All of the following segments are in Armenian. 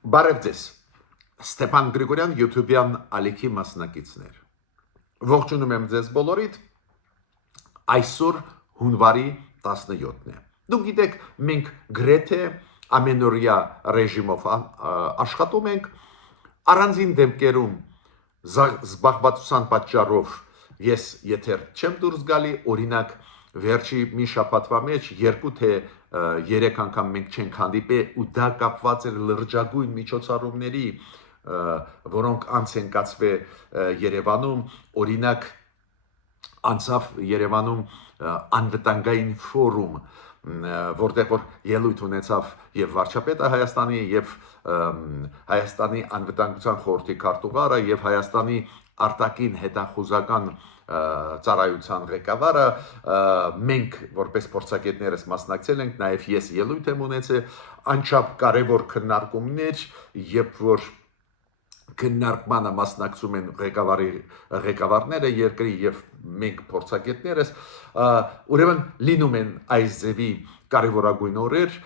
Բարև ձեզ, Ստեփան Գրիգորյան YouTube-յան ալիքի մասնակիցներ։ Ողջունում եմ ձեզ բոլորիդ։ Այսօր հունվարի 17-ն է։ Դուք գիտեք, մենք գրեթե ամենօրյա ռեժիմով աշխատում ենք, առանձին դեպքերում զբաղվածության պատճառով ես եթեր չեմ դուրս գալի, օրինակ վերջի մի շաբաթվա մեջ 2 թե 3 անգամ մենք չենք հանդիպել ու դա կապված էր լրջագույն միջոցառումների, որոնք անց են կացվել Երևանում, օրինակ անցավ Երևանում անվտանգային ֆորում, որտեղ որ ելույթ ունեցավ եւ վարչապետը Հայաստանի եւ Հայաստանի անվտանգության խորհրդի քարտուղարը եւ Հայաստանի արտաքին հետախուզական ծառայության ղեկավարը, մենք որպես փորձագետներս մասնակցել ենք, նաև ես ելույթ եմ ունեցել, անչափ կարևոր քննարկումներ, երբ որ քննարկմանը մասնակցում են ղեկավարները երկրի եւ մենք փորձագետներս, ուրեմն լինում են այս ձևի կարևորագույն օրեր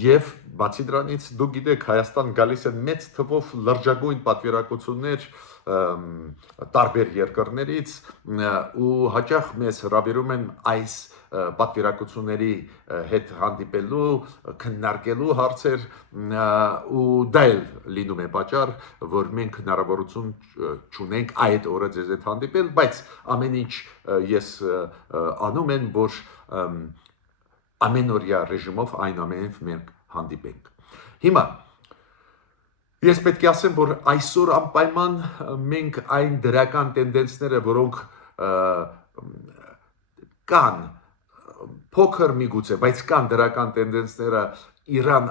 եւ բացի դրանից դուք գիտեք Հայաստան գալիս են մեծ թվով լրջագույն պատվիրակություններ տարբեր երկրներից ու հաճախ մեզ հրավիրում են այս պատվիրակությունների հետ հանդիպելու, քննարկելու հարցեր ու դա էլ լինում է պատճառ, որ մենք հնարավորություն չունենք այդ օրը ձեզ հետ հանդիպել, բայց ամեն ինչ ես անում եմ, որ ամենօրյա ռեժիմով այնուամենայնիվ մենք հանդիպենք։ Հիմա ես պետք է ասեմ, որ այսօր անպայման մենք այն դրական տենդենսները, որոնք կան փոքր միգուցե, բայց կան դրական տենդենսները Իրան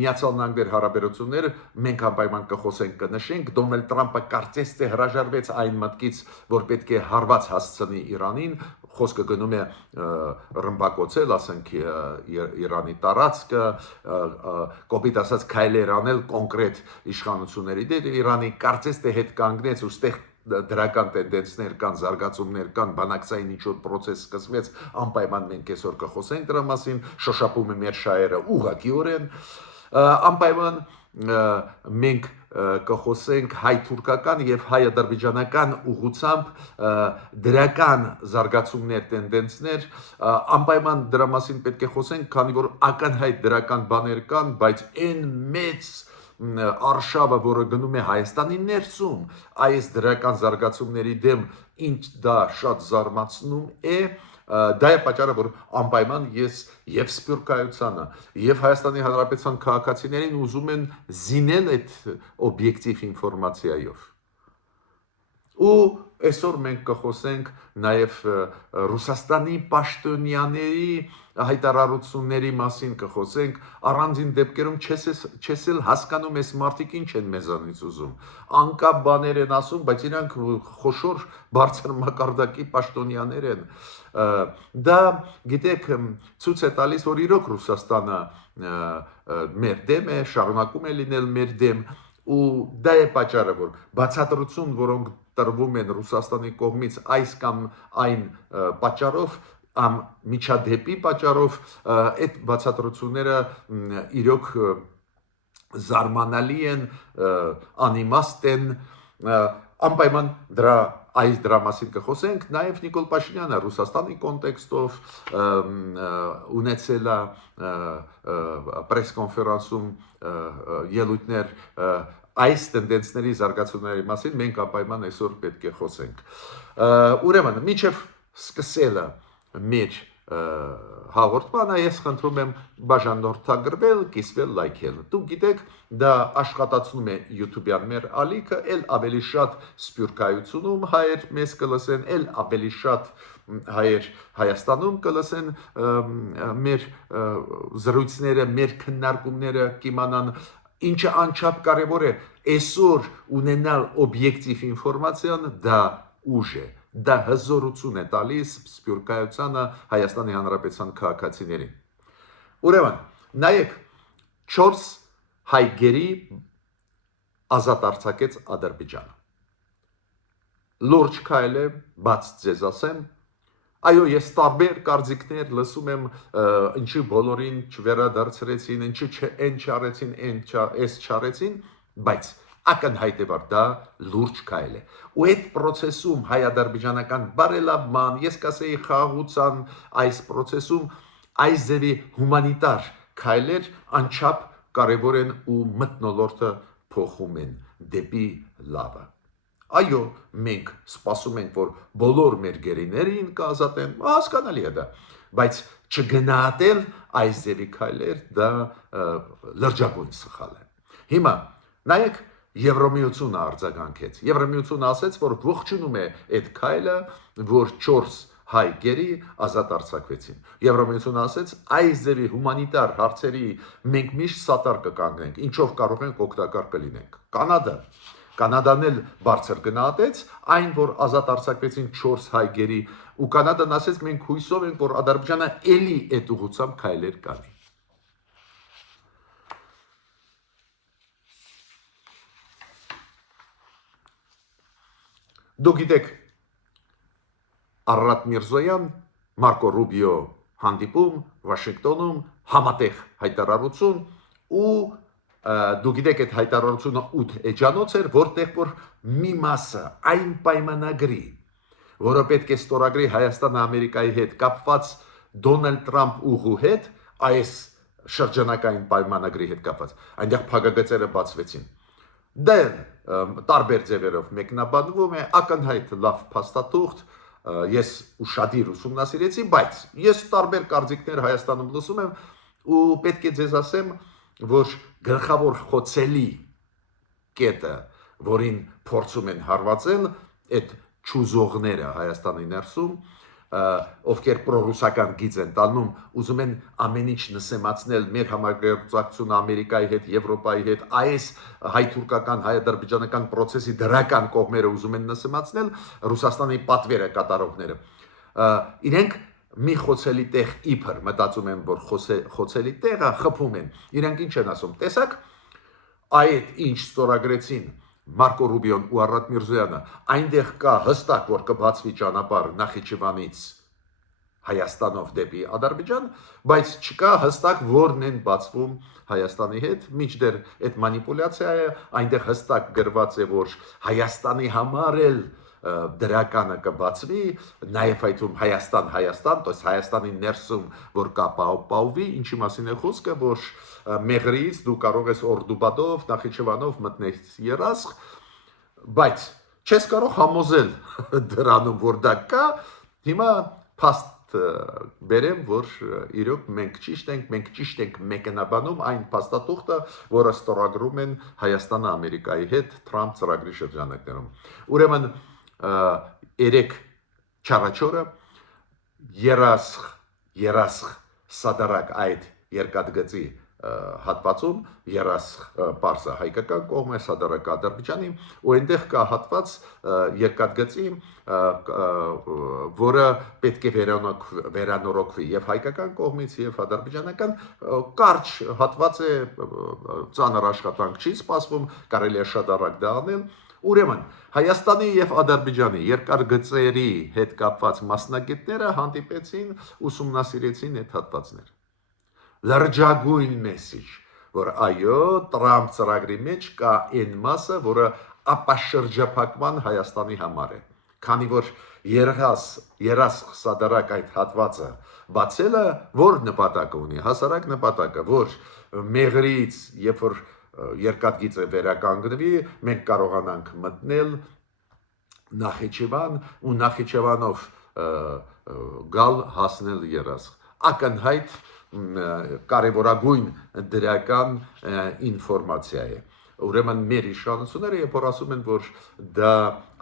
Միացյալ Նահանգներ հարաբերությունները մենք անպայման կխոսենք, կնշենք, Դոնալդ Թրամփը կարծես թե հրաժարվեց այն մտքից, որ պետք է հարված հասցնի Իրանին, խոսքը գնում է ռմբակոծել, ասենք Իրանի տարածքը, կոպիտ ասած քայլեր անել կոնկրետ իշխանությունների դեր, Իրանի կարծես թե հետ կանգնեց ու ստեղ դրական տենդենսներ կան, զարգացումներ կան, բանակցային ինչ-որ process սկսվեց, անպայման մենք այսօր կխոսենք դրա մասին, շոշափում է մեր շահերը ուղղակիորեն, անպայման մենք կխոսենք հայ-թուրքական եւ հայ-ադրբեջանական ուղղությամբ դրական զարգացումներ, տենդենսներ, անպայման դրա մասին պետք է խոսենք, քանի որ ակնհայտ դրական բաներ կան, բայց այն մեծ արշավը, որը գնում է Հայաստանի ներսում, այս դրական զարգացումների դեմ ինչ դա շատ զարմացնում է, դա է պատճառը, որ անպայման ես եւ Սփյուռքայությանը եւ Հայաստանի Հանրապետության քաղաքացիներին ուզում են զինել այդ օբյեկտիվ ինֆորմացիայով։ Ու այսօր մենք կխոսենք նաև Ռուսաստանի պաշտոնյաների հայտարարությունների մասին կխոսենք, առանձին դեպքերում չես էլ հասկանում ես մարդիկ ինչ են մեզանից ուզում, անկապ բաներ են ասում, բայց իրանք խոշոր բարձր մակարդակի պաշտոնյաներ են, դա գիտեք ցույց է տալիս, որ իրոք Ռուսաստանը մեր դեմ է, շարունակում է լինել մեր դեմ, ու դա է պատճառը, որ բացատրություն, որոնք տրվում են Ռուսաստանի կողմից այս կամ այն պատճառով, ամ միջադեպի պատճառով, այդ բացատրությունները իրոք զարմանալի են, անիմաստ են, անպայման դրա մասին կխոսենք, նաև Նիկոլ Փաշինյանը Ռուսաստանի կոնտեքստով ունեցել է պրես-կոնֆերանսում ելույթներ այս տենդենսների զարգացումների մասին մենք անպայման այսօր պետք է խոսենք։ Ուրեմն, մինչև սկսելը մեր հաղորդմանը ես խնդրում եմ բաժանորդագրվել, կիսվել, լայքել։ Դուք գիտեք, դա աշխատացնում է YouTube-յան մեր ալիքը, էլ ավելի շատ Սփյուռքայությունում հայեր մեզ կլսեն, էլ ավելի շատ հայեր Հայաստանում կլսեն մեր զրույցները, մեր քննարկումները կիմանան, ինչը անչափ կարևոր է այսօր ունենալ օբյեկտիվ ինֆորմացիան, դա ուժ է, դա հզորություն է տալիս Սփյուռքայությանը Հայաստանի Հանրապետության քաղաքացիներին։ Ուրեմն, նայեք, 4 հայ գերի ազատ արձակեց Ադրբեջանը։ Լուրջ քայլ է, բաց ձեզ ասեմ, Այո, ես տարբեր կարծիքներ լսում եմ, ինչի բոլորին չվերադարձրեցին, ինչի չեն չարեցին, այս չարեցին, բայց ակնհայտ է, որ դա լուրջ քայլ է։ Ու այդ process-ում հայ-ադրբեջանական բարելավման, ես կասեի խաղաղության այս process-ում այս ձևի հումանիտար քայլեր անչափ կարևոր են ու մթնոլորտը փոխում են դեպի լավը։ Այո, մենք սպասում ենք, որ բոլոր մեր գերիներին կազատեն, հասկանալի է դա, բայց չգնահատել այս ձևի քայլեր դա լրջագույն սխալ է։ Հիմա նայեք Եվրամիությունը արձագանքեց։ Եվրամիությունը ասաց, որ ողջունում է այդ քայլը, որ 4 հայ գերի ազատ արձակվեցին։ Եվրամիությունը ասաց, այս ձևի հումանիտար հարցերի մենք միշտ սատար կկանգնենք, ինչով կարող ենք օգտակար կլինենք։ Կանադան էլ բարձր գնահատեց այն, որ ազատ արձակվեցին 4 հայ գերի, ու Կանադան ասեց, մենք հույսով ենք, որ Ադրբեջանը էլի այդ ուղղությամբ քայլեր կանի։ Դուք գիտեք, Արարատ Միրզոյան, Մարկո Ռուբիո հանդիպում Վաշինգտոնում համատեղ հայտարարություն ու դուք գիտեք այդ հայտարարությունը 8 էջանոց էր, որտեղ որ մի մասը այն պայմանագրի, որը պետք է ստորագրի Հայաստանը Ամերիկայի հետ կապված Դոնալդ Տրամփ ուղու հետ, այս շրջանակային պայմանագրի հետ կապված, այնտեղ փակագծերը բացվեցին։ Դա տարբեր ձևերով մեկնաբանվում է, ակնհայտ լավ փաստաթուղթ, ես ուշադիր ուսումնասիրեցի, բայց ես տարբեր կարծիքներ Հայաստանում լսում եմ ու պետք է ձեզ ասեմ, որ գլխավոր խոցելի կետը, որին փորձում են հարվածել, այդ ճուզողները Հայաստանի ներսում, ովքեր պրոռուսական գիծ են տանում, ուզում են ամեն ինչ նսեմացնել մեր համագործակցությունը Ամերիկայի հետ, Եվրոպայի հետ, այս հայ-թուրքական, հայ-ադրբեջանական process-ի դրական կողմերը ուզում են նսեմացնել Ռուսաստանի պատվերը կատարողները։ Իրենք մի խոցելի տեղ իբր մտածում են, որ խոցելի տեղը խփում են։ Իրենք ինչ են ասում, տեսակ, այդ ինչ ստորագրեցին Մարկո Ռուբիոն ու Արարատ Միրզոյանը, այնտեղ կա հստակ, որ կբացվի ճանապարհ Նախիջևանից Հայաստանով դեպի Ադրբեջան, բայց չկա հստակ որն են բացվում Հայաստանի հետ, մինչդեռ այդ մանիպուլյացիա է, այնտեղ հստակ գրված է, որ Հայաստանի համար էլ դրականը կբացվի, նաև այդում Հայաստան, то есть Հայաստանի ներսում, որ կա պահվի, ինչի մասին է խոսքը, որ Մեղրիից դու կարող ես Օրդուբադով, Նախիջևանով մտնես Երասխ, բայց չես կարող համոզել դրանում, որ դա կա, հիմա փաստ բերեմ, որ իրոք մենք ճիշտ ենք մեկնաբանում այն փաստաթուղթը, որը ստորագրում են Հայաստանը Ամերիկայի հետ Թրամփ ծրագրի շրջանակներում։ Ուրեմն 3 չարաչորը երասխ սադարակ այդ երկաթգծի հատվածում երասխ պարսը հայկական կողմ է, սադարակը Ադրբեջանի, ու այնտեղ կա հատված երկաթգծի, որը պետք է վերանորոգվի եւ հայկական կողմից եւ ադրբեջանական, կարճ հատված է, ծանր աշխատանք չի սպասվում, կարելի է շատ արագ դա անել։ Ուրեմն Հայաստանի եւ Ադրբեջանի երկաթգծերի հետ կապված մասնագետները հանդիպեցին, ուսումնասիրեցին այդ հատվածները։ Լրջագույն մեսիջ, որ այո, Տրամփ ծրագրի մեջ կա այն մասը, որը ապաշրջափակման Հայաստանի համար է։ Քանի որ երասխ սադարակ այդ հատվածը բացելը որ նպատակ ունի, հասարակ նպատակը, որ Մեղրիից, երբ որ երկաթգիծը վերականգնվի, մենք կարողանանք մտնել Նախիջևան ու Նախիջևանով գալ հասնել Երասխ։ Ակնհայտ կարևորագույն դրական ինֆորմացիա է։ Ուրեմն մեր իշխանությունները երբ որ ասում են, որ դա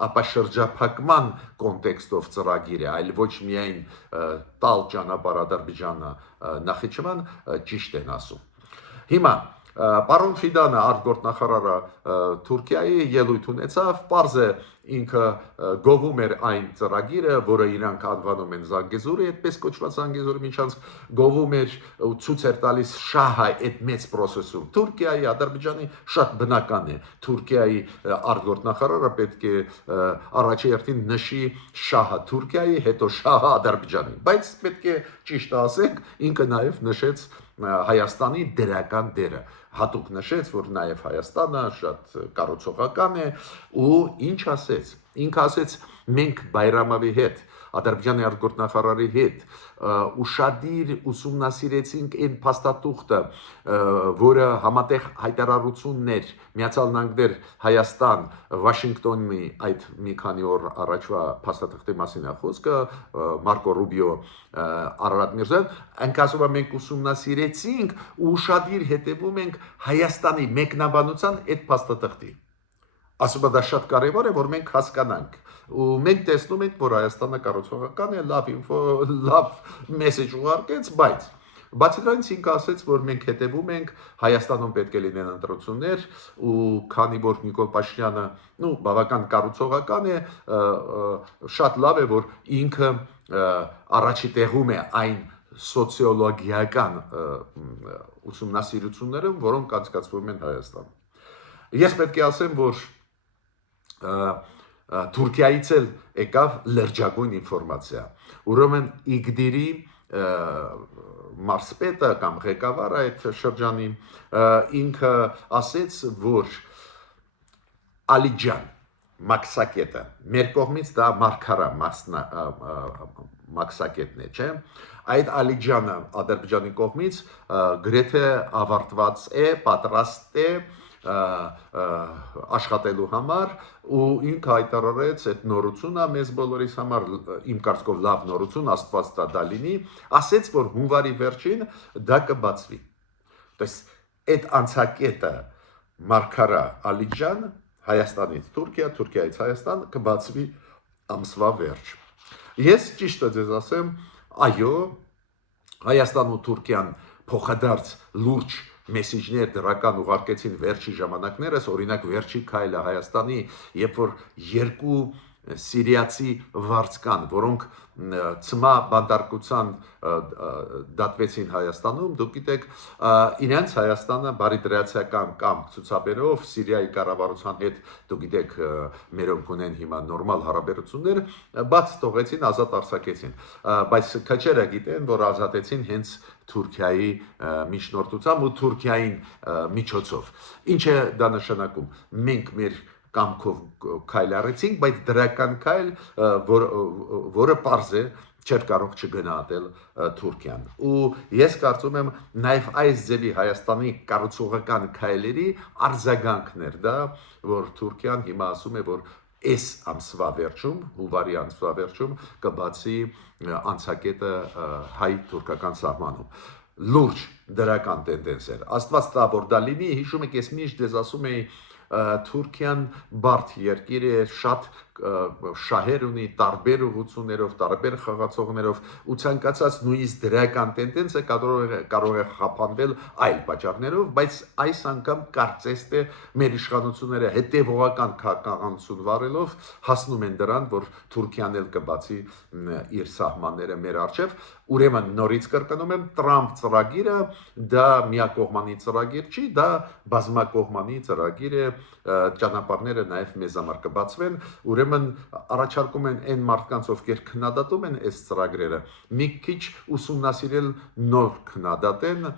ապաշրջափակման կոնտեքստով ծրագիր է, այլ ոչ միայն տալ ճանապարհ Ադրբեջանը Նախիջևան, ճիշտ են ասում։ Հիմա Պարոն Ֆիդանը արտգործնախարարը Թուրքիայի ելույթ ունեցավ, պարզ է ինքը գովում էր այն ծրագիրը, որը իրանք անվանում են Զանգեզուրի, այդպես կոչված Զանգեզուրի միջանց գովում էր ու ցույց էր տալիս շահը այդ մեծ process-ում։ Թուրքիայի, Ադրբեջանի շատ բնական է։ Թուրքիայի արտգործնախարարը պետք է առաջերտին նշի շահը Թուրքիայի, հետո շահը Ադրբեջանի։ Բայց պետք է ճիշտ ասենք, ինքը նաև նշեց Հայաստանի դրական դերը։ Հատուկ նշեց, որ նաև Հայաստանը շատ կառուցողական է ու ինչ ասեց։ Ինքը ասեց մենք Բայրամովի հետ, Ադրբեջանի արտգործնախարարի հետ ուշադիր ուսումնասիրեցինք այն փաստաթուղթը, որը համատեղ հայտարարություններ Միացյալ Նահանգներ Հայաստան Վաշինգտոնի այդ մի քանի օր առաջվա փաստաթղթի մասին է խոսքը Մարկո Ռուբիո Արարատ Միրզոյան այնք ասում են մենք ուսումնասիրեցինք ու ուշադիր հետևում ենք Հայաստանի մեկնաբանության այդ փաստաթղթի ասում է դա շատ կարևոր է որ մենք հասկանանք ու մենք տեսնում ենք որ Հայաստանը կառուցողական է լավ մեսեջ ուղարկեց բայց բացի դրանից ինքը ասեց որ մենք հետևում ենք Հայաստանում պետք է լինեն ընտրություններ ու քանի որ Նիկոլ Փաշինյանը բավական կառուցողական է շատ լավ է որ ինքը առաջի տեղում է այն սոցիոլոգիական ուսումնասիրությունները որոնք անցկացվում են Հայաստանում ես պետք է ասեմ որ Թուրքիայից էլ եկավ լրջագույն ինֆորմացիա ուրեմն Իգդիրի մարզպետը կամ ղեկավարը այդ շրջանի ինքը ասեց որ Ալիջան մաքսակետը մեր կողմից դա մարգարա մաքսակետն է չէ այդ Ալիջանը Ադրբեջանի կողմից գրեթե ավարտված է պատրաստ է աշխատելու համար ու ինքը հայտարարեց այդ նորությունը մեզ բոլորիս համար իմ կարծիքով լավ նորություն աստված դա լինի ասեց որ հունվարի վերջին դա կբացվի то есть այդ անցակետը մարգարա Ալիջան Հայաստանից Թուրքիա Թուրքիայից Հայաստան կբացվի ամսվա վերջ ես ճիշտը ձեզ ասեմ այո Հայաստան ու Թուրքիան փոխադարձ լուրջ մեսիջներ դրական ուղարկեցին վերջի ժամանակներս, օրինակ վերջի քայլը Հայաստանի, երբ որ երկու սիրիացի վարձկան, որոնք ծմա բանտարկության դատվեցին Հայաստանում, դուք գիտեք, իրենց Հայաստանը բարիդրացիական կամք ցուցաբերով Սիրիայի կառավարության հետ, դուք գիտեք, մերոնք ունեն հիմա նորմալ հարաբերություններ, բաց թողեցին, ազատ արձակեցին, բայց քչերը գիտեն, որ ազատեցին հենց Թուրքիայի միջնորդությամբ ու Թուրքիային միջոցով։ Ինչ է դա նշանակում։ Մենք մեր կամքով քայլ արեցինք, բայց դրական քայլ, որը պարզ է, չէր կարող չգնահատել Թուրքիան։ Ու ես կարծում եմ նաև այս ձևի Հայաստանի կառուցողական քայլերի արձագանքներ դա, որ Թուրքիան հիմա ասում է, որ այս ամսվա վերջում, հունվարի ամսվա վերջում կբացի անցակետը հայ-թուրքական սահմանում։ Լուրջ դրական տենդենսեր։ Աստված տա որ դա լինի, հիշում եք ես միշտ դες ասում էի Թուրքիան բարդ երկիր է, շատ շահեր ունի, տարբեր ուղղություններով, տարբեր խաղացողներով, ու ցանկացած նույնիսկ դրական տենդենսը կարող է խափանվել այլ պատճառներով, բայց այս անգամ կարծես թե մեր իշխանությունները հետևողական քաղաքականություն վարելով հասնում են դրան, որ Թուրքիան էլ կբացի իր սահմանները մեր առջև, ուրեմն նորից կրկնում եմ, Տրամփ ծրագիրը դա միակողմանի ծրագիր չի, դա բազմակողմանի ծրագիր է, ճանապարհները նաև մեզ համար կբացվեն, ուրեմն առաջարկում են այն մարդկանց, ովքեր քննադատում են այս ծրագրերը, մի քիչ ուսումնասիրել նոր քննադատեն,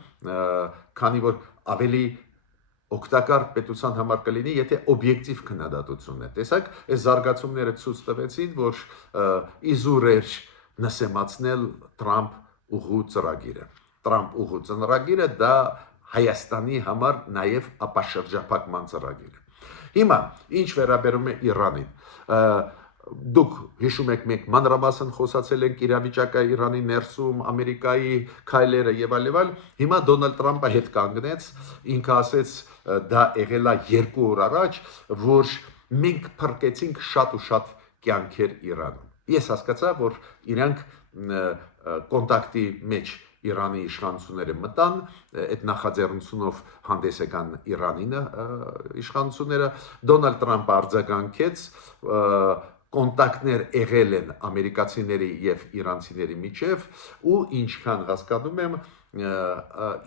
քանի որ ավելի օգտակար պետության համար կլինի, եթե օբյեկտիվ քննադատություն է։ Տեսակ, այս զարգացումները ցույց տվեցին, որ իզուր էր նսեմացնել Տրամփ ուղու ծրագիրը։ Տրամփ ուղու ծրագիրը դա Հայաստանի համար նաև ապաշրջափակման ծրագիր։ Հիմա ինչ վերաբերում է Իրանին, դուք հիշում եք մենք մանրամասն խոսացել ենք իրավիճակը Իրանի ներսում, Ամերիկայի քայլերը եւ այլ, հիմա Դոնալդ Տրամփը հետ կանգնեց, ինքը ասեց դա եղել է 2 օր առաջ, որ մենք փրկեցինք շատ ու շատ կյանքեր Իրանում։ Ես հասկացա, որ իրանք կոնտակտի մեջ Իրանի իշխանությունները մտան, այդ նախաձեռնությունով հանդես եկան Իրանի իշխանությունները, Դոնալդ Տրամպը արձագանքեց, կոնտակտներ եղել են ամերիկացիների եւ իրանցիների միջև ու ինչքան հասկանում եմ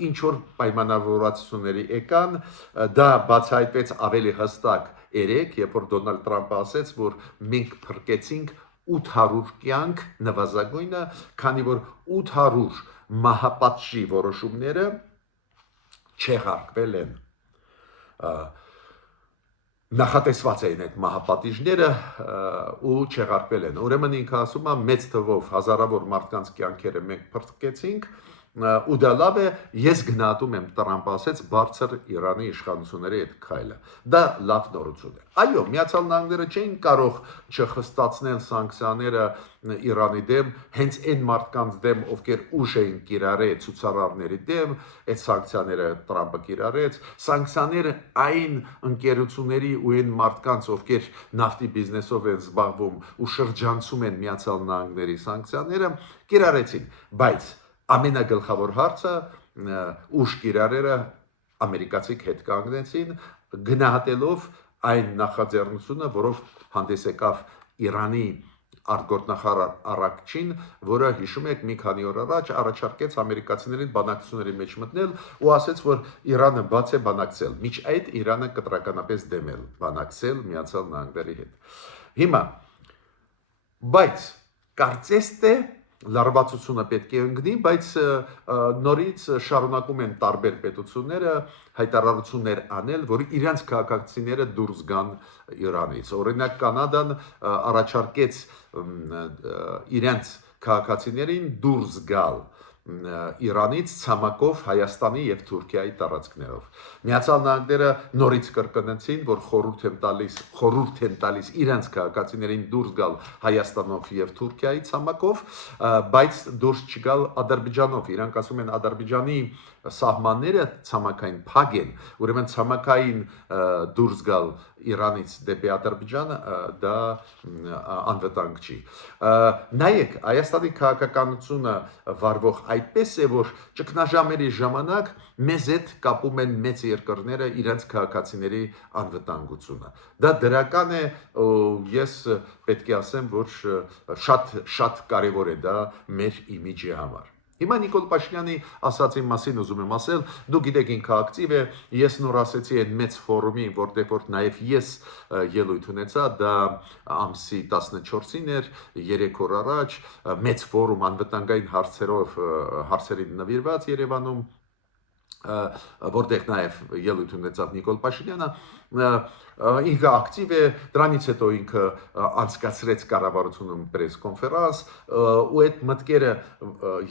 ինչ որ պայմանավորվածությունների եկան, դա բացահայտվեց ավելի հստակ երեք, երբ որ Դոնալդ Տրամպը ասեց, որ մենք փրկեցինք 800 կյանք նվազագույնը, քանի որ 800 մահապատժի որոշումները չեղարկվել են, նախատեսված էին այդ մահապատիժները ու չեղարկվել են։ Ուրեմն ինքը ասում է մեծ թվով հազարավոր մարդկանց կյանքերը մենք փրկեցինք ու դա լավ է, ես գնահատում եմ Տրամպը ասեց բարձր Իրանի իշխանությունների այդ քայլը։ Դա լավ նորություն է։ Այո, Միացյալ Նահանգները չէին կարող չխստացնել սանկցիաները Իրանի դեմ, հենց այն մարդկանց դեմ, ովքեր ուժ էին կիրառել ցուցարարների դեմ, այդ սանկցիաները Տրամպը կիրառեց, սանկցիաները այն ընկերությունների ու այն մարդկանց, ովքեր նավթի բիզնեսով են զբաղվում ու շրջանցում են Միացյալ Նահանգների սանկցիաները, կիրառեցին, բայց ամենագլխավոր հարցը ուժ կիրառերը ամերիկացիք հետ կանգնեցին, գնահատելով այն նախաձեռնությունը, որով հանդես եկավ Իրանի արտգործնախարար Արաքչին, որը հիշում եք մի քանի օր առաջ առաջարկեց ամերիկացիներին բանակցությունների մեջ մտնել ու ասեց, որ Իրանը բաց է բանակցել։ Մինչ այդ Իրանը կտրականապես դեմ է բանակցել Միացյալ Նահանգների հետ։ Հիմա, բայց կարծես թե լարվածությունը պետք է ընկնի, բայց նորից շարունակում են տարբեր պետությունները հայտարարություններ անել, որ իրենց քաղաքացիները դուրս գան Իրանից։ Օրինակ Կանադան առաջարկեց իրենց քաղաքացիներին դուրս գալ Իրանից ցամաքով Հայաստանի եւ Թուրքիայի տարածքներով։ Միացյալ Նահանգները նորից կրկնեցին, որ խորհուրդ են տալիս իրենց քաղաքացիներին դուրս գալ Հայաստանով եւ Թուրքիայի ցամաքով, բայց դուրս չգալ Ադրբեջանով։ Իրանք ասում են Ադրբեջանի սահմանները ցամաքային փակ են, ուրեմն ցամաքային դուրս գալ Իրանից դեպի Ադրբեջանը դա անվտանգ չի։ Նայեք, Հայաստանի քաղաքականությունը վարվող այդպես է, որ ճգնաժամերի ժամանակ մեզ հետ կապում են մեծ երկրները իրենց քաղաքացիների անվտանգությունը։ Դա դրական է, ես պետք է ասեմ, որ շատ կարևոր է դա մեր իմիջի համար։ Հիմա Նիկոլ Փաշինյանի ասացի մասին ուզում եմ ասել, դու գիտեք ինքը ակտիվ է, ես նոր ասեցի այդ մեծ ֆորումի, որտեղ որ նաև ես ելույթ ունեցա, դա ամսի 14-ին էր, 3 օր առաջ, մեծ ֆորում անվտանգային հարցերին նվիրված Երևանում, որտեղ նաև ելույթ ունեցավ Նիկոլ Փաշինյանը, ինքը ակտիվ է, դրանից հետո ինքը անցկացրեց կառավարությունում պրես-կոնֆերանս ու այդ մտքերը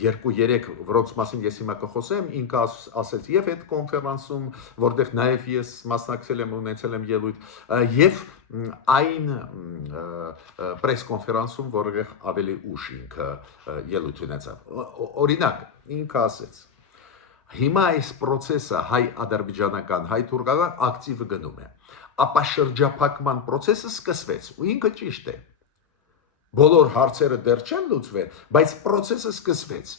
2-3, որոնց մասին ես հիմա կխոսեմ, ինքը ասեց եւ այդ կոնֆերանսում, որտեղ նաև ես մասնակցել եմ, ունեցել եմ ելույթ, եւ այն պրես-կոնֆերանսում, որտեղ ավելի ուշ ինքը ելույթ ունեցավ։ Օրինակ, ինքը ասեց. Հիմա այս process-ը հայ-ադրբեջանական, հայ-թուրքական ակտիվ գնում է, ապա շրջափակման process-ը սկսվեց, ու ինքը ճիշտ է։ Բոլոր հարցերը դեռ չեն լուծվել, բայց process-ը սկսվեց։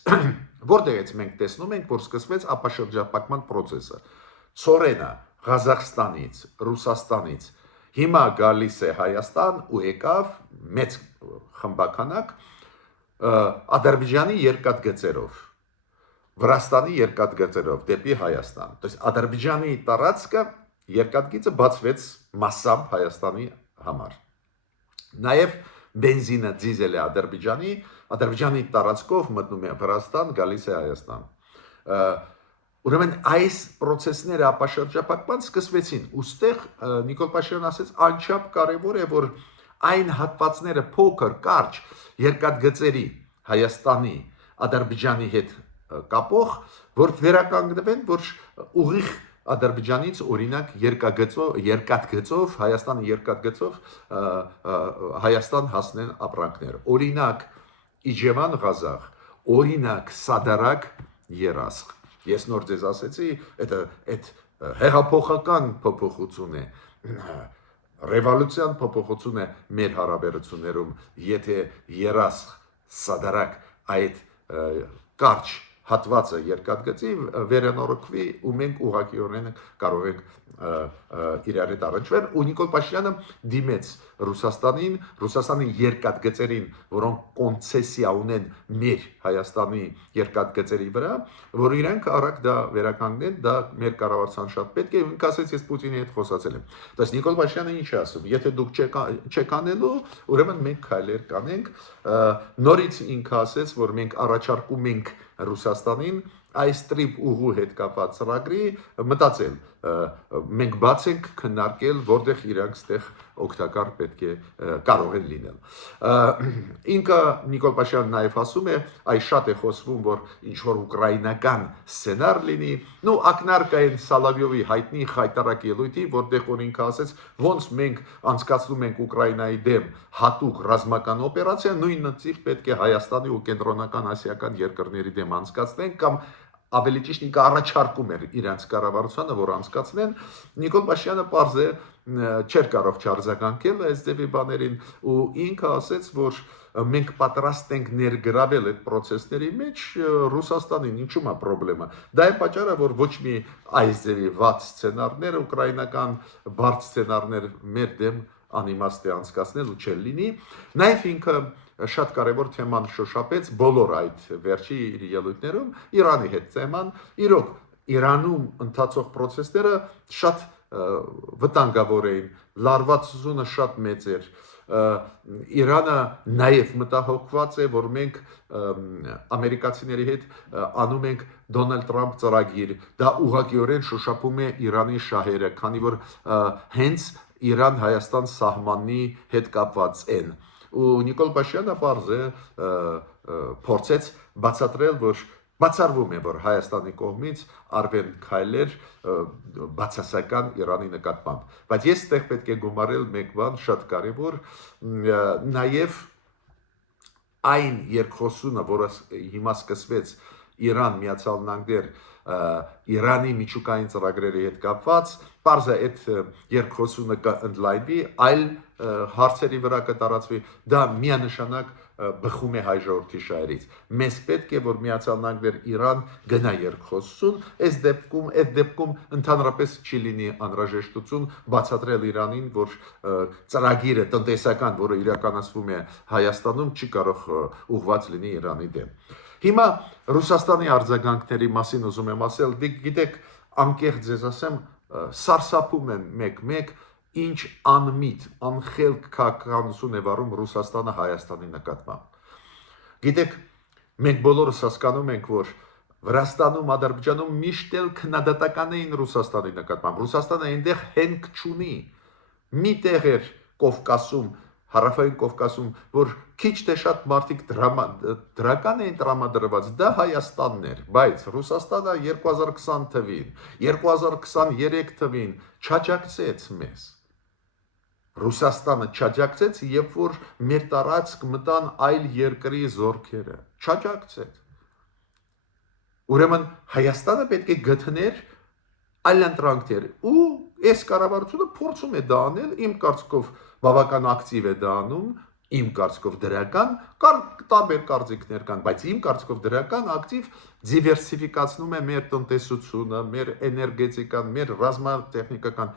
Որտեղից մենք տեսնում ենք, որ սկսվեց ապա շրջափակման process-ը։ Ցորենը Ղազախստանից, Ռուսաստանից, հիմա գալիս է Հայաստան ու եկավ մեծ խմբականակ Ադրբեջանի երկաթգծերով, Վրաստանի երկաթգծերով դեպի Հայաստան։ Դες Ադրբեջանի տարածքը երկաթգիծը բացվեց massամբ Հայաստանի համար։ Նաև բենզինը, դիզելը Ադրբեջանի տարածքով մտնում է Վրաստան, գալիս է Հայաստան։ Ուրեմն այս process-ները ապա շրջափակման սկսվեցին։ Ոստեղ Նիկոլ Փաշինյանը ասեց, անչափ կարևոր է, որ այն հատվածները փոքր, կարճ երկաթգծերի Հայաստանի, Ադրբեջանի հետ կապող, որ վերականգնվեն, որ ուղիղ Ադրբեջանից օրինակ երկաթգծով, Հայաստանի երկաթգծով Հայաստան հասնեն ապրանքներ։ Օրինակ Իջևան Ղազախ, օրինակ Սադարակ Երասխ։ Ես նոր ձեզ ասեցի, այդ հեղափոխական փոփոխություն է, ռևոլյուցիան փոփոխություն է մեր հարաբերություններում, եթե Երասխ, Սադարակ այդ կարճ հատվածը երկաթգծի վերանորոգվի ու մենք ուղղակիորեն կարող ենք իրար հետ առնչվել ու Նիկոլ Փաշինյանը դիմեց Ռուսաստանի երկաթգծերին, որոնք կոնցեսիա ունեն մեր Հայաստանի երկաթգծերի վրա, որ իրենք արագ դա վերականգնեն, դա մեր կառավարության շատ պետք է, ինք ասեց ես Պուտինի հետ խոսացել եմ։ Դες Նիկոլ Փաշինյանը ինչ է ասում, եթե դուք չեք անելու, ուրեմն մենք քայլեր կանենք, նորից ինքը ասեց, որ մենք առաջարկում ենք Ռուսաստանին այս տրիպ ուղու հետ կապված ծրագրի մտածել, մենք բաց ենք քննարկել, որտեղ իրանք ստեղ օգտակար պետք է կարող են լինել։ Ինքը Նիկոլ Փաշինյանը նաև ասում է, այս շատ է խոսվում, որ ինչ որ ուկրաինական սցենար լինի, նու ակնարկային Սալավյովի հայտնի խայտարակ ելույթի, որտեղ որ ինքը ասեց, ոնց մենք անցկացնում ենք Ուկրաինայի դեմ հատուկ ռազմական օպերացիա, նույն ծիղ պետք է Հայաստանի ու կենտրոնական ասիական երկրների դեմ անցկացնենք կամ ավելի ճիշտ ինքը առաջարկում էր իրանց կառավարությանը, որ անցկացնեն, Նիկոլ Փաշինյանը պարզ է չէր կարող չարձագանքել այս ձևի բաներին ու ինքը ասեց, որ մենք պատրաստ ենք ներգրավել այդ process-ների մեջ Ռուսաստանին, ինչու՞մ է խնդրեմը։ Դա է պատճառը, որ ոչ մի այս ձևի վատ սցենարներ, ուկրաինական բարդ սցենարներ մեր դեմ անիմաստ է անցկացնել ու չել լինի։ Նաև ինքը շատ կարևոր թեման շոշափեց բոլոր այդ վերջի իր ելույթներում Իրանի հետ թեման, իրոք Իրանում ընթացող process-ները շատ վտանգավոր էին, լարվածությունը շատ մեծ էր, Իրանը նաև մտահոգված է, որ մենք ամերիկացիների հետ անում ենք Դոնալդ Տրամփ ծրագիր, դա ուղղակիորեն շոշափում է Իրանի շահերը, քանի որ հենց Իրան-Հայաստան սահմանի հետ կապված են։ Ու Նիկոլ Փաշինյանը պարզ է փորձեց բացատրել, որ բացառվում է, որ Հայաստանի կողմից արվեն քայլեր բացասական Իրանի նկատմամբ։ Բայց ես այդտեղ պետք է գումարել մեկ բան շատ կարևոր, նաև այն երկխոսությունը, որը հիմա սկսվեց Իրան Միացյալ Նահանգներ Իրանի միջուկային ծրագրերի հետ կապված, պարզ է այդ երկխոսությունը կընդլայնվի, այլ հարցերի վրա կտարածվի, դա միանշանակ բխում է հայ ժողովրդի շահերից։ Մեզ պետք է, որ Միացյալ Նահանգներ Իրան գնա երկխոսություն, այդ դեպքում ընդհանրապես չի լինի անհրաժեշտություն բացատրել Իրանին, որ ծրագիրը տնտեսական, որը իրականացվում է Հայաստանում, չի կարող ուղղված լինի Իրանի դեմ։ Հիմա Ռուսաստանի արձագանքների մասին ուզում եմ ասել, գիտեք, անկեղծ ձեզ ասեմ, սարսափում են մեկ-մեկ ինչ անմիտ, անխելք քաղաքականություն է վարում Ռուսաստանը Հայաստանի նկատմամբ։ Գիտեք, մենք բոլորս հասկանում ենք, որ Վրաստանում, Ադրբեջանում միշտ էլ քննադատական էին Ռուսաստանի նկատմամբ։ Ռուսաստանը այնտեղ հենք չունի։ Մի տեղ էր Կովկասում, Հարավային Կովկասում, որ քիչ թե շատ մարդիկ դրական էին տրամադրված, դա Հայաստանն էր, բայց Ռուսաստանը 2020 թվին, 2023 թվին չաջակցեց մեզ։ Ռուսաստանը չաջակցեց, երբ որ մեր տարածք մտան այլ երկրի զորքերը, չաջակցեց։ Ուրեմն Հայաստանը պետք է գտներ այլընտրանքներ ու այս կառավարությունը փորձում է դա անել, իմ կարծիքով բավական ակտիվ է դա անում, իմ կարծիքով դրական, տարբեր կարծիքներ կան, բայց իմ կարծիքով դրական ակտիվ դիվերսիֆիկացնում է մեր տնտեսությունը, մեր էներգետիկան, մեր ռազմատեխնիկական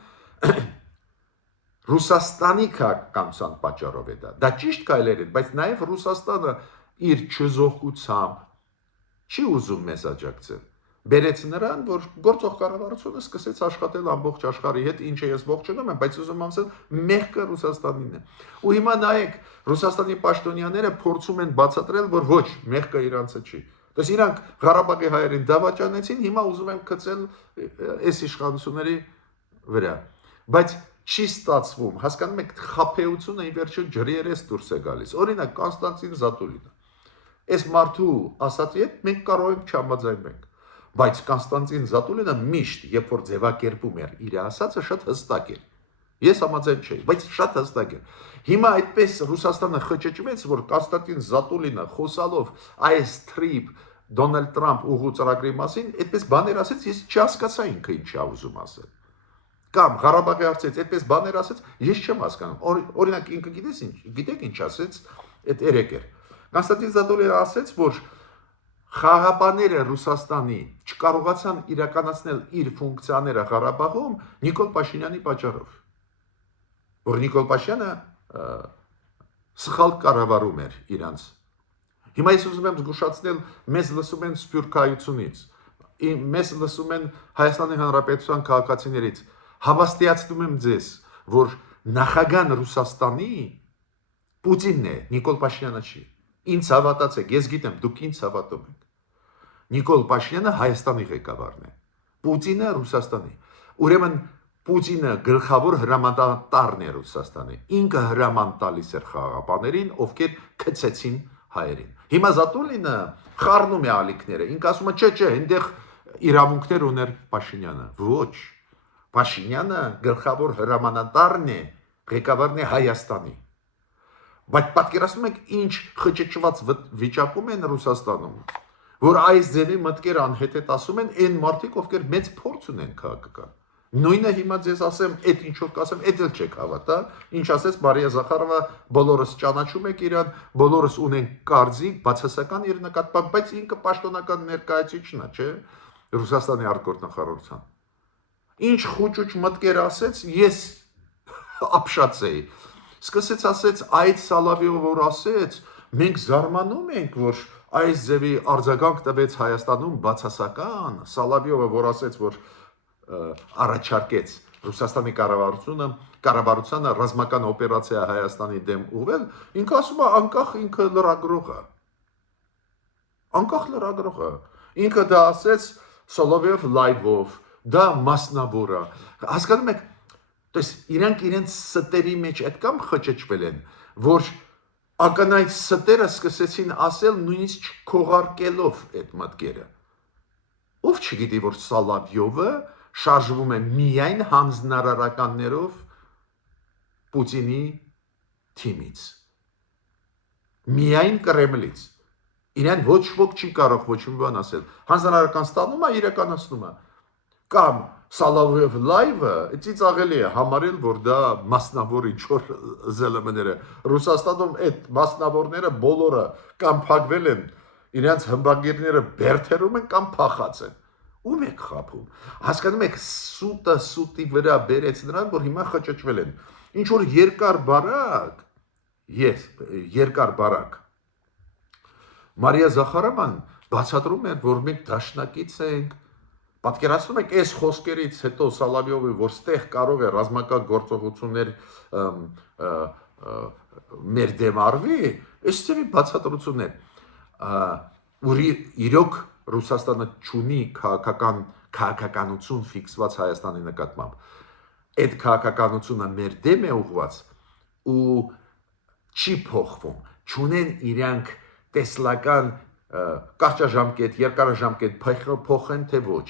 Ռուսաստանի քաղաքականության պատճառով է դա ճիշտ քայլեր են, բայց նաև Ռուսաստանը իր չզոհությամբ չի ուզում մեզ աջակցել։ Բերեց նրան, որ գործող կառավարությունը սկսեց աշխատել ամբողջ աշխարհի հետ, ինչը ես ողջունում եմ, բայց ուզում եմ ասել, մեղքը Ռուսաստանին է։ Ու հիմա նայեք, Ռուսաստանի պաշտոնյաները փորձում են բացատրել, որ ոչ, մեղքը իրանցը չի։ Դες իրանք Ղարաբաղի հայերին դավաճանեցին, հիմա ուզում են գցել այս իշխանությունների վրա։ Բայց չի ստացվում, հասկանում եք, խաբեությունը ի վերջո ջրերես դուրս է գալիս։ Օրինակ Կոնստանտին Զատուլինը։ Այս մարդու ասածի հետ մենք կարող ենք չհամաձայնենք, բայց Կոնստանտին Զատուլինը միշտ, երբ որ ձևակերպում էր իր ասածը, շատ հստակ էր։ Ես համաձայն չէի, բայց շատ հստակ էր։ Հիմա այդպես Ռուսաստանը խճճվեց, որ Կոնստանտին Զատուլինը խոսալով այս տրիպ Դոնալդ Տրամփ ուղու ծրագրի մասին, այդպես բաներ ասեց, ես չհասկացա ինքը ինչ է ուզում ասել։ Կամ Ղարաբաղի հարցից այդպես բաներ ասեց, ես չեմ հասկանում։ Օրինակ ինքը գիտեք ինչ ասեց, այդ երեք էր։ Կոնստանտին Զատուլինը ասեց, որ խաղաղապահները Ռուսաստանի չկարողացան իրականացնել իր ֆունկցիաները Ղարաբաղում Նիկոլ Փաշինյանի պատճառով, որ Նիկոլ Փաշինյանը սխալ կառավարում էր իրանց։ Հիմա ես ուզում եմ զգուշացնել, մեզ լսում են Սփյուռքայությունից, մեզ լսում են Հայաստանի Հանրապետության քաղաքացիներից, հավաստիացնում եմ ձեզ, որ նախագահան Ռուսաստանի Պուտինն է, Նիկոլ Փաշինյանը չի։ Ինձ հավատացեք, ես գիտեմ, դուք ինձ հավատում եք։ Նիկոլ Փաշինյանը Հայաստանի ղեկավարն է, Պուտինը Ռուսաստանի։ Ուրեմն Պուտինը գլխավոր հրամանատարն է Ռուսաստանի։ Ինքը հրաման տալիս էր խաղաղապահներին, ովքեր քցեցին հայերին։ Հիմա Զատուլինը խառնում է ալիքները։ Ինքը ասում է, չէ, այնտեղ իրավունքներ ուներ Փաշինյանը։ Ոչ։ Փաշինյանը գլխավոր հրամանատարն է, ղեկավարն է Հայաստանի։ Բայց պատկերացնում եք, ինչ խճճված վիճակում են Ռուսաստանում, որ այս ձևի մտքեր անհետ ասում են այն մարդիկ, ովքեր մեծ փորձ ունեն քաղաքական։ Նույնը հիմա ձեզ ասեմ, այդ ինչով կասեմ, այդ էլ չեք հավատա, ինչ ասեց Մարիա Զախարովա, բոլորս ճանաչում եք իրան, բոլորս ունենք կարծիք, բացասական իր նկատմամբ, բայց ինքը պաշտոնական ներկայացուցիչն է, չէ՞, Ռուսաստանի արտգործնախարարության։ Ինչ խուճուճ մտքեր ասեց, ես ապշացեի։ Սկսեց ասեց, այդ Սալավիովը որ ասեց, մենք զարմանում ենք, որ այս ձևի արձագանք տվեց Հայաստանում բացասական, Սալավիովը որ ասեց, որ առաջարկեց Ռուսաստանի կառավարությանը ռազմական օպերացիա Հայաստանի դեմ ուղղել, ինքը ասում է անկախ ինքը լրագրող է։ Անկախ լրագրող է։ Ինքը դա ասեց Սոլովեև լայվով, դա մասնավոր է։ Հասկանում եք, տես իրանք իրենց ստերի մեջ այդքան խճճվել են, որ ականայց ստերը սկսեցին ասել նույնիսկ չքողարկելով այդ մտքերը։ Ով չգիտի, որ Սալավիովը շարժվում է միայն հանձնարարականներով Պուտինի թիմից, միայն Կրեմլից։ Իրեն ոչ ոք չի կարող ոչ մի բան ասել։ Հանձնարարական ստանում է, իրականացնում է։ Կամ Սալավիով լայվը ծիծաղելի է համարել, որ դա մասնավոր ինչ-որ ԶԼՄ-ները։ Ռուսաստանում այդ մասնավորները բոլորը կամ փակվել են, իրենց հմբագիրները բերթերում են կամ փախած են։ Ում եք խափում։ Հասկանում եք, սուտը սուտի վրա բերեց նրան, որ հիմա խճճվել են։ Ինչ որ երկար բարակ։ Մարիա Զախարովան բացատրում էր, որ մենք դաշնակից ենք։ Պատկերացնում եք, այս խոսքերից հետո Սալավիովը, որ ստեղ կարող է ռազմական գործողություններ մեր դեմ արվի, այս ծավի բացատրություններ։ Ուրի իրոք Ռուսաստանը չունի քաղաքականություն ֆիքսված Հայաստանի նկատմամբ։ Այդ քաղաքականությունը մեր դեմ է ուղղված ու չի փոխվում։ Չունեն իրանք տեսլական կարճաժամկետ, երկարաժամկետ փոխեն թե ոչ։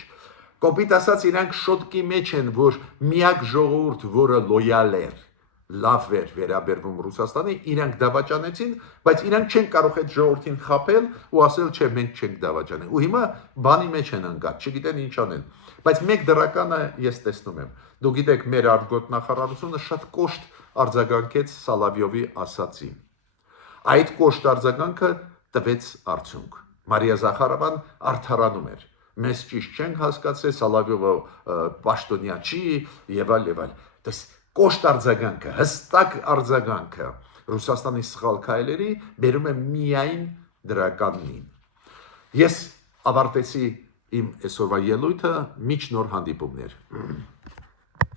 Կոպիտ ասած իրանք շոտկի մեջ են, որ միակ ժողովուրդ, որը լոյալ էր, լավ էր վերաբերվում Ռուսաստանի, իրանք դավաճանեցին, բայց իրանք չեն կարող այդ ժողովրդին խաբել ու ասել, չէ, մենք չենք դավաճանել։ Ու հիմա բանի մեջ են ընկած, չգիտեն ինչ անեն։ Բայց մեկ դրականը ես տեսնում եմ։ Դու գիտեք, մեր արտգործնախարարությունը շատ կոշտ արձագանքեց Սալավիովի ասացին։ Այդ կոշտ արձագանքը տվեց արդյունք։ Մարիա Զախարովան արդարանում էր։ Մեզ ճիշտ չենք հասկացել, Սալավիովը պաշտոնյա չի եւ այլ։ Դες կոշտ արձագանքը, հստակ արձագանքը Ռուսաստանի սխալ քայլերի բերում է միայն դրականին։ Ես ավարտեցի իմ այսօրվա ելույթը, միջ նոր հանդիպումներ։